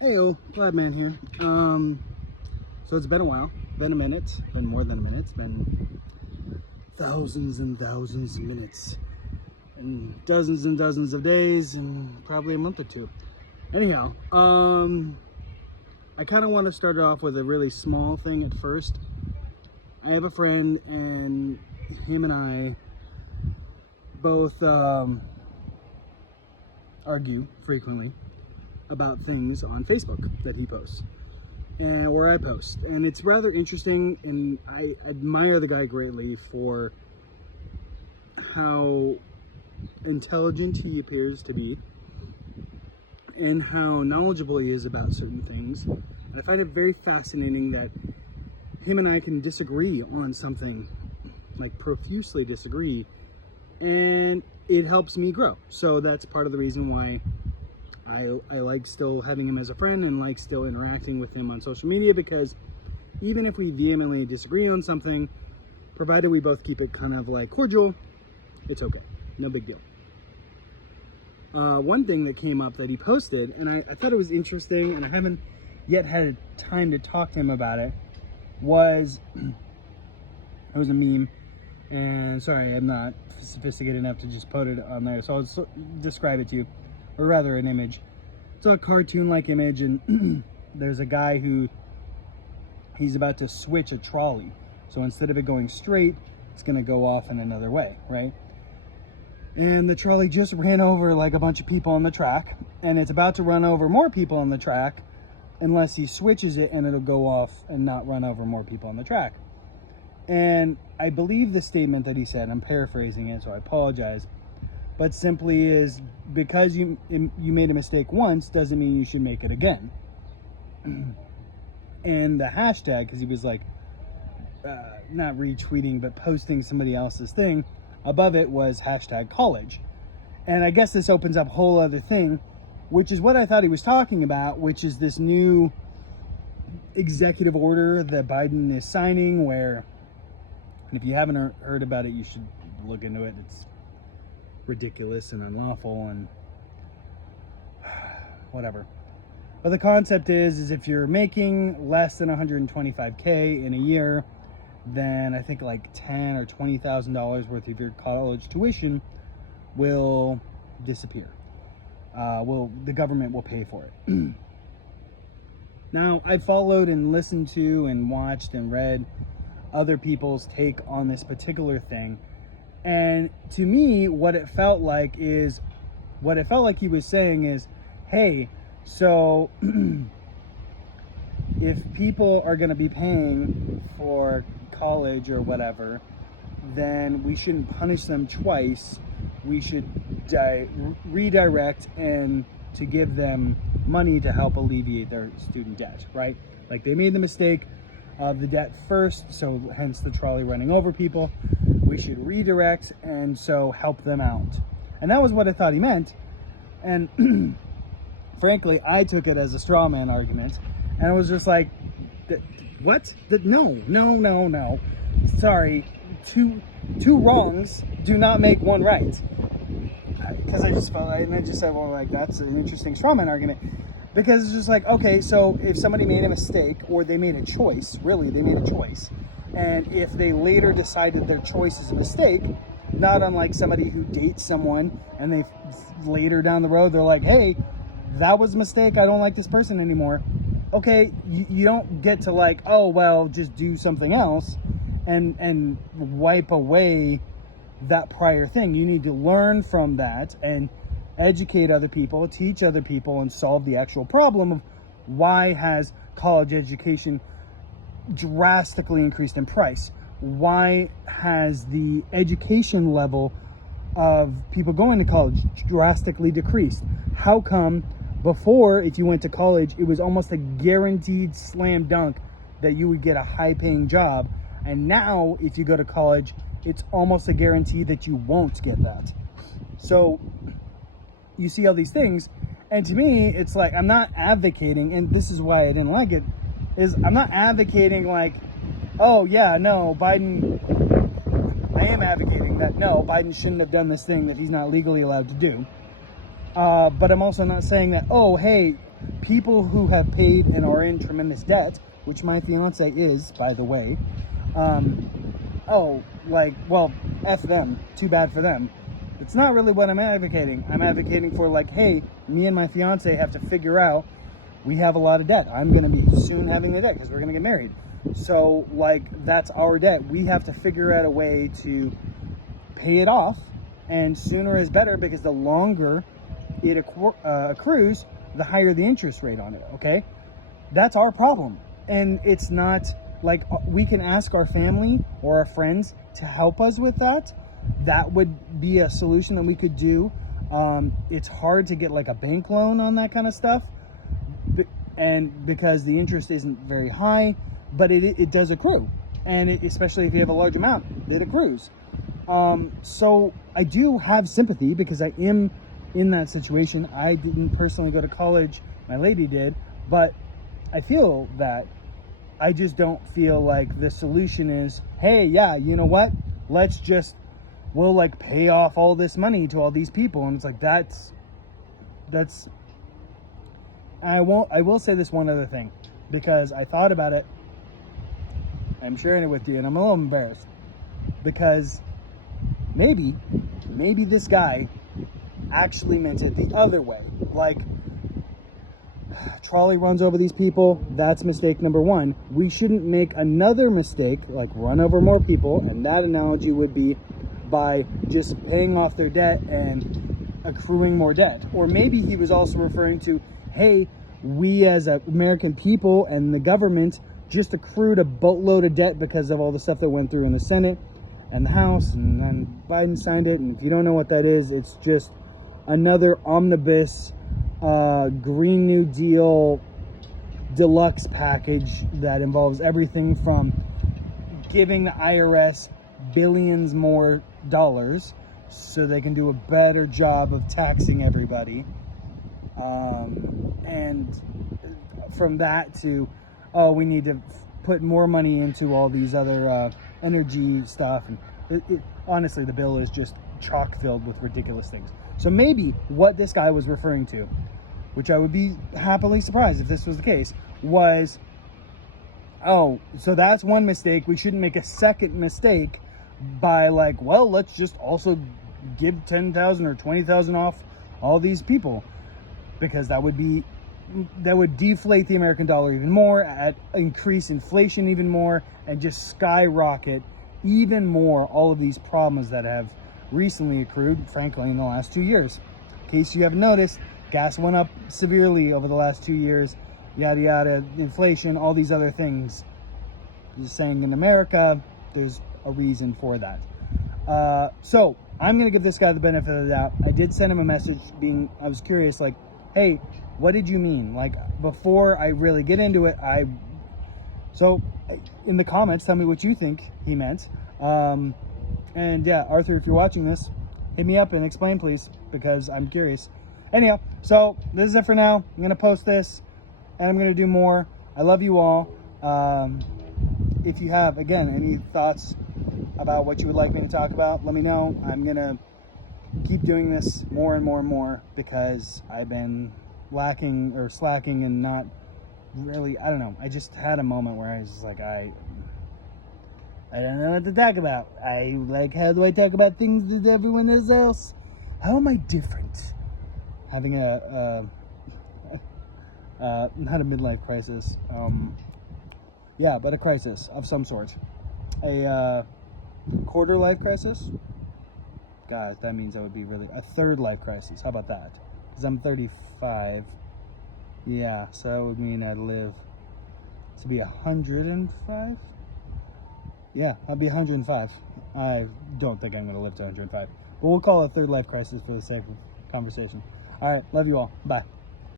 Heyo, Glad Man here. So it's been a while, been a minute, been more than a minute, it's been thousands and thousands of minutes, and dozens of days, and probably a month or two. Anyhow, I kind of want to start it off with a really small thing at first. I have a friend, and him and I both argue frequently about things on Facebook that he posts and where I post, and it's rather interesting, and I admire the guy greatly for how intelligent he appears to be and how knowledgeable he is about certain things. And I find it very fascinating that him and I can disagree on something, like profusely disagree, and it helps me grow. So that's part of the reason why I like still having him as a friend and like still interacting with him on social media, because even if we vehemently disagree on something, provided we both keep it kind of like cordial, it's okay. No big deal. One thing that came up that he posted, and I thought it was interesting, and I haven't yet had time to talk to him about it, was it was a meme, and sorry, I'm not sophisticated enough to just put it on there, so I'll describe it to you, or rather an image. It's a cartoon-like image, and there's a guy who, he's about to switch a trolley. So instead of it going straight, it's gonna go off in another way, right? And the trolley just ran over like a bunch of people on the track, and it's about to run over more people on the track unless he switches it, and it'll go off and not run over more people on the track. And I believe the statement that he said, I'm paraphrasing it, so I apologize, but simply is, because you made a mistake once doesn't mean you should make it again. And the hashtag, because he was like not retweeting but posting somebody else's thing, above it was hashtag college. And I guess this opens up a whole other thing, which is what I thought he was talking about, which is this new executive order that Biden is signing, where, and if you haven't heard about it, you should look into it. It's ridiculous and unlawful and whatever. But the concept is if you're making less than 125K in a year, then I think like $10,000 or $20,000 worth of your college tuition will disappear. The government will pay for it. Now, I followed and listened to and watched and read other people's take on this particular thing. And to me, what it felt like he was saying is, hey, so if people are going to be paying for college or whatever, then we shouldn't punish them twice. We should redirect and to give them money to help alleviate their student debt, right? Like, they made the mistake of the debt first, so hence the trolley running over people. We should redirect and so help them out. And that was what I thought he meant. And frankly, I took it as a straw man argument, and I was just like, what? No. Sorry, two wrongs do not make one right. Because I just felt, and I just said, well, like, that's an interesting straw man argument. Because it's just like, okay, so if somebody made a mistake, or they made a choice, really, they made a choice, and if they later decided their choice is a mistake, not unlike somebody who dates someone, and they later down the road, they're like, hey, that was a mistake, I don't like this person anymore. Okay, you don't get to like, oh, well, just do something else and wipe away that prior thing. You need to learn from that and educate other people, teach other people, and solve the actual problem of why has college education drastically increased in price? Why has the education level of people going to college drastically decreased? How come before, if you went to college, it was almost a guaranteed slam dunk that you would get a high-paying job, and now if you go to college, it's almost a guarantee that you won't get that? So you see all these things, and to me, it's like, I'm not advocating, and this is why I didn't like it, is I'm not advocating like, oh yeah, no, Biden, I am advocating that no, Biden shouldn't have done this thing that he's not legally allowed to do. But I'm also not saying that, oh, hey, people who have paid and are in tremendous debt, which my fiance is, by the way, well, F them, too bad for them. It's not really what I'm advocating. I'm advocating for, like, hey, me and my fiance have to figure out, we have a lot of debt. I'm going to be soon having the debt because we're going to get married. So, like, that's our debt. We have to figure out a way to pay it off, and sooner is better, because the longer it accrues, the higher the interest rate on it, okay? That's our problem. And it's not like we can ask our family or our friends to help us with that. That would be a solution that we could do. It's hard to get like a bank loan on that kind of stuff, and because the interest isn't very high, but it does accrue, and especially if you have a large amount that accrues. So I do have sympathy, because I am in that situation. I didn't personally go to college, my lady did, but I feel that. I just don't feel like the solution is, hey, yeah, you know what? We'll like pay off all this money to all these people. And it's like, I will say this one other thing, because I thought about it. I'm sharing it with you, and I'm a little embarrassed, because maybe this guy actually meant it the other way. Like, trolley runs over these people, that's mistake number one. We shouldn't make another mistake, like run over more people, and that analogy would be by just paying off their debt and accruing more debt. Or maybe he was also referring to, hey, we as American people and the government just accrued a boatload of debt because of all the stuff that went through in the Senate and the House, and then Biden signed it. And if you don't know what that is, it's just another omnibus Green New Deal deluxe package that involves everything from giving the IRS billions more dollars so they can do a better job of taxing everybody, and from that to, oh, we need to put more money into all these other energy stuff. And honestly, the bill is just chock filled with ridiculous things. So maybe what this guy was referring to, which I would be happily surprised if this was the case, was, oh, so that's one mistake. We shouldn't make a second mistake by like, well, let's just also give 10,000 or 20,000 off all these people, because that would deflate the American dollar even more, increase inflation even more, and just skyrocket even more all of these problems that have recently accrued, frankly, in the last 2 years. In case you haven't noticed, gas went up severely over the last 2 years, yada yada, inflation, all these other things. Just saying, in America, there's a reason for that. So I'm gonna give this guy the benefit of the doubt. I did send him a message I was curious, like, hey, what did you mean? Like, before I really get into it, so in the comments, tell me what you think he meant. And yeah, Arthur, if you're watching this, hit me up and explain, please, because I'm curious. Anyhow, so this is it for now. I'm going to post this, and I'm going to do more. I love you all. If you have, again, any thoughts about what you would like me to talk about, let me know. I'm going to keep doing this more and more and more, because I've been slacking and not really, I don't know. I just had a moment where I was just like, I don't know what to talk about. How do I talk about things that everyone else? How am I different? Having not a midlife crisis. Yeah, but a crisis of some sort. A quarter life crisis? God, that means I would be a third life crisis. How about that? Because I'm 35. Yeah, so that would mean I'd live to be 105? Yeah, I'd be 105. I don't think I'm going to live to 105. But we'll call it a third life crisis for the sake of conversation. All right, love you all. Bye.